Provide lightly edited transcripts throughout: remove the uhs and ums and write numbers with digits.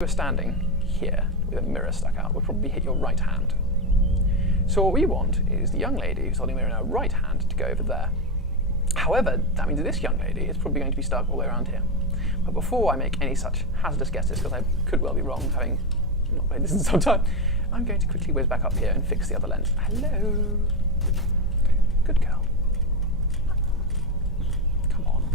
you were standing here with a mirror stuck out, would probably hit your right hand. So what we want is the young lady who's holding a mirror in her right hand to go over there. However, that means that this young lady is probably going to be stuck all the way around here. But before I make any such hazardous guesses, because I could well be wrong, having not played this in some time, I'm going to quickly whiz back up here and fix the other lens. Hello. Good girl. Come on.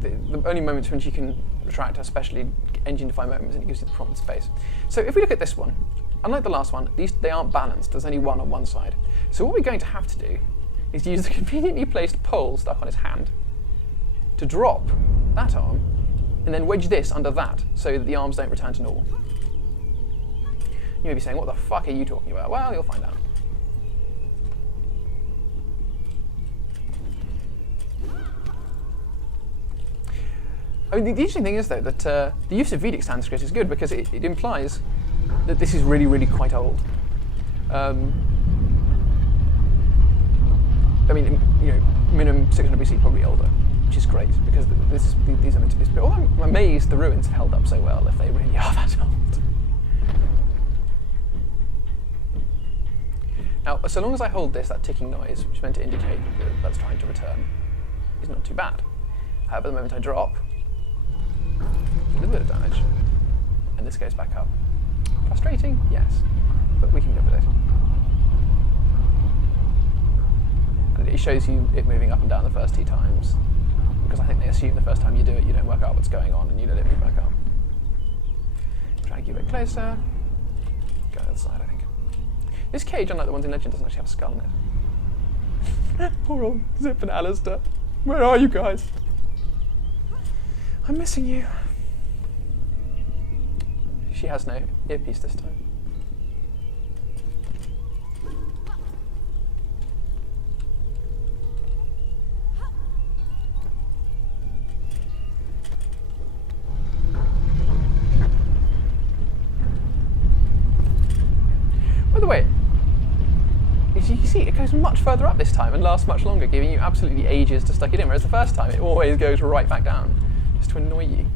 The only moments when she can retract, especially engine-defined moments, and it gives you the proper space. So if we look at this one, unlike the last one, they aren't balanced. There's only one on one side. So what we're going to have to do is use the conveniently placed pole stuck on his hand to drop that arm, and then wedge this under that so that the arms don't return to normal. You may be saying, what the fuck are you talking about? Well, you'll find out. I mean, the interesting thing is, though, that the use of VDIC standard script is good because it implies that this is really, really quite old. I mean, you know, minimum 600 BC, probably older, which is great because these are meant to be. Although I'm amazed the ruins held up so well if they really are that old. Now, so long as I hold this, that ticking noise, which is meant to indicate that that's trying to return, is not too bad. However, the moment I drop, a little bit of damage, and this goes back up. Frustrating, yes, but we can live with it. And it shows you it moving up and down the first 2 times, because I think they assume the first time you do it, you don't work out what's going on, and you let it move back up. Try and keep it closer. Go to the other side, I think. This cage, unlike the ones in Legend, doesn't actually have a skull in it. Poor old Zip and Alistair. Where are you guys? I'm missing you. She has no earpiece this time. By the way, as you can see, it goes much further up this time and lasts much longer, giving you absolutely ages to stuck it in, whereas the first time it always goes right back down, just to annoy you.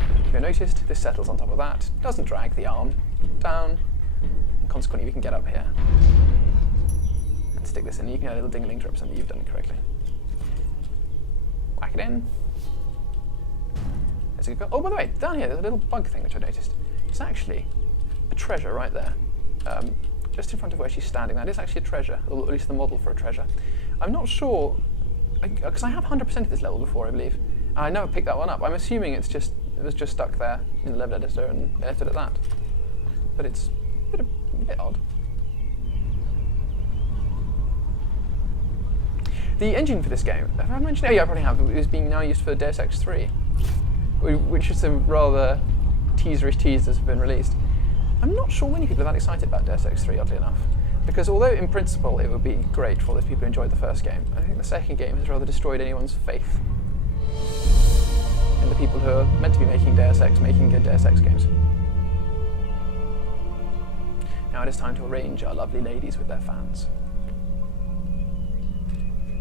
If you've noticed, this settles on top of that, doesn't drag the arm down, and consequently we can get up here and stick this in, and you can get a little ding-a-ling to represent that you've done it correctly. Whack it in. There's a good go. Oh, by the way, down here there's a little bug thing which I noticed. It's actually a treasure right there. Just in front of where she's standing. That is actually a treasure, or at least the model for a treasure. I'm not sure, because I have 100% of this level before, I believe. And I never picked that one up. I'm assuming it was just stuck there in the level editor and they left it at that. But it's a bit odd. The engine for this game, have I mentioned it? Oh yeah, I probably have. It is being now used for Deus Ex 3, which is some rather teaserish teasers have been released. I'm not sure many people are that excited about Deus Ex 3, oddly enough, because although in principle it would be great for those people who enjoyed the first game, I think the second game has rather destroyed anyone's faith in the people who are meant to be making Deus Ex, making good Deus Ex games. Now it is time to arrange our lovely ladies with their fans.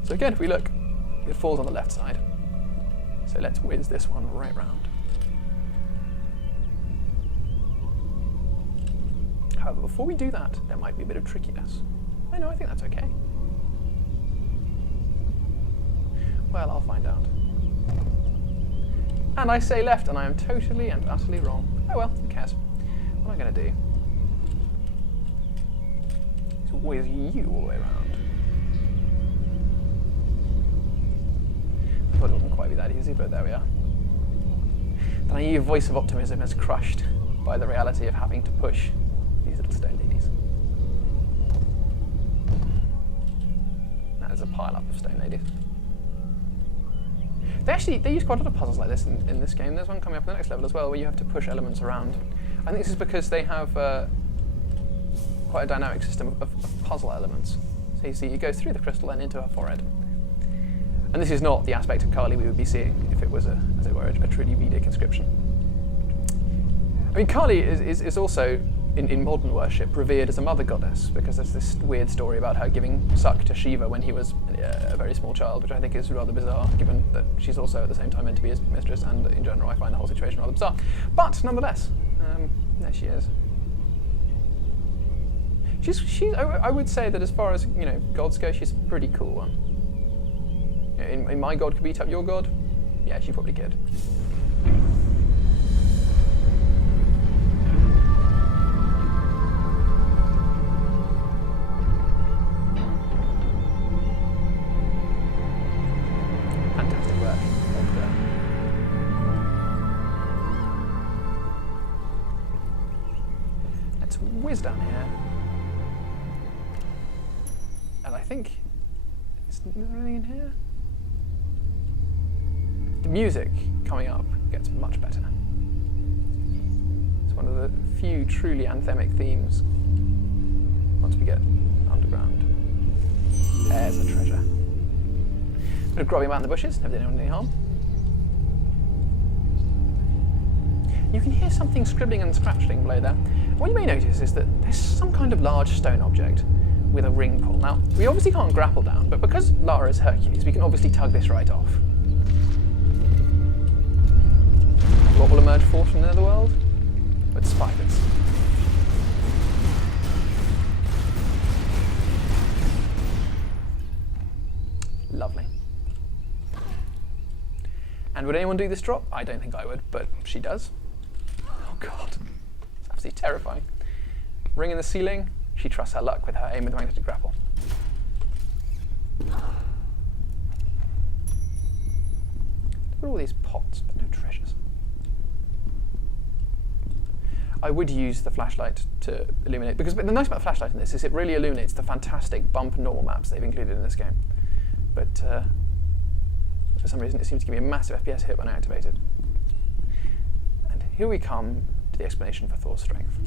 So again, if we look, it falls on the left side. So let's whiz this one right round. However, before we do that, there might be a bit of trickiness. I know, I think that's okay. Well, I'll find out. And I say left, and I am totally and utterly wrong. Oh well, who cares? What am I going to do is whiz you all the way around. I thought it wouldn't quite be that easy, but there we are. The naive voice of optimism is crushed by the reality of having to push these little stone ladies. That is a pile-up of stone ladies. They use quite a lot of puzzles like this in this game. There's one coming up in the next level as well, where you have to push elements around. I think this is because they have quite a dynamic system of puzzle elements. So you see, you go through the crystal then into her forehead. And this is not the aspect of Kali we would be seeing if it was, as it were, a truly Vedic inscription. I mean, Kali is also, in modern worship, revered as a mother goddess, because there's this weird story about her giving suck to Shiva when he was a very small child, which I think is rather bizarre, given that she's also at the same time meant to be his mistress, and in general I find the whole situation rather bizarre. But nonetheless, There she is. I would say that as far as, you know, gods go, she's a pretty cool one. You know, in my god could beat up your god? Yeah, she probably could. Fantastic work. Well done. Let's whiz down here. And I think, is there anything in here? The music coming up gets much better. It's one of the few truly anthemic themes once we get underground. There's a treasure. Bit of grubbing about in the bushes, never did anyone any harm. You can hear something scribbling and scratching below there. What you may notice is that there's some kind of large stone object with a ring pull. Now, we obviously can't grapple down, but because Lara is Hercules, we can obviously tug this right off. What will emerge forth from the Netherworld? But spiders. Lovely. And would anyone do this drop? I don't think I would, but she does. Oh god. It's absolutely terrifying. Ring in the ceiling. She trusts her luck with her aim with the magnetic grapple. Look at all these pots, but no treasures. I would use the flashlight to illuminate, because the nice about the flashlight in this is it really illuminates the fantastic bump and normal maps they've included in this game. But for some reason it seems to give me a massive FPS hit when I activate it. And here we come to the explanation for Thor's strength.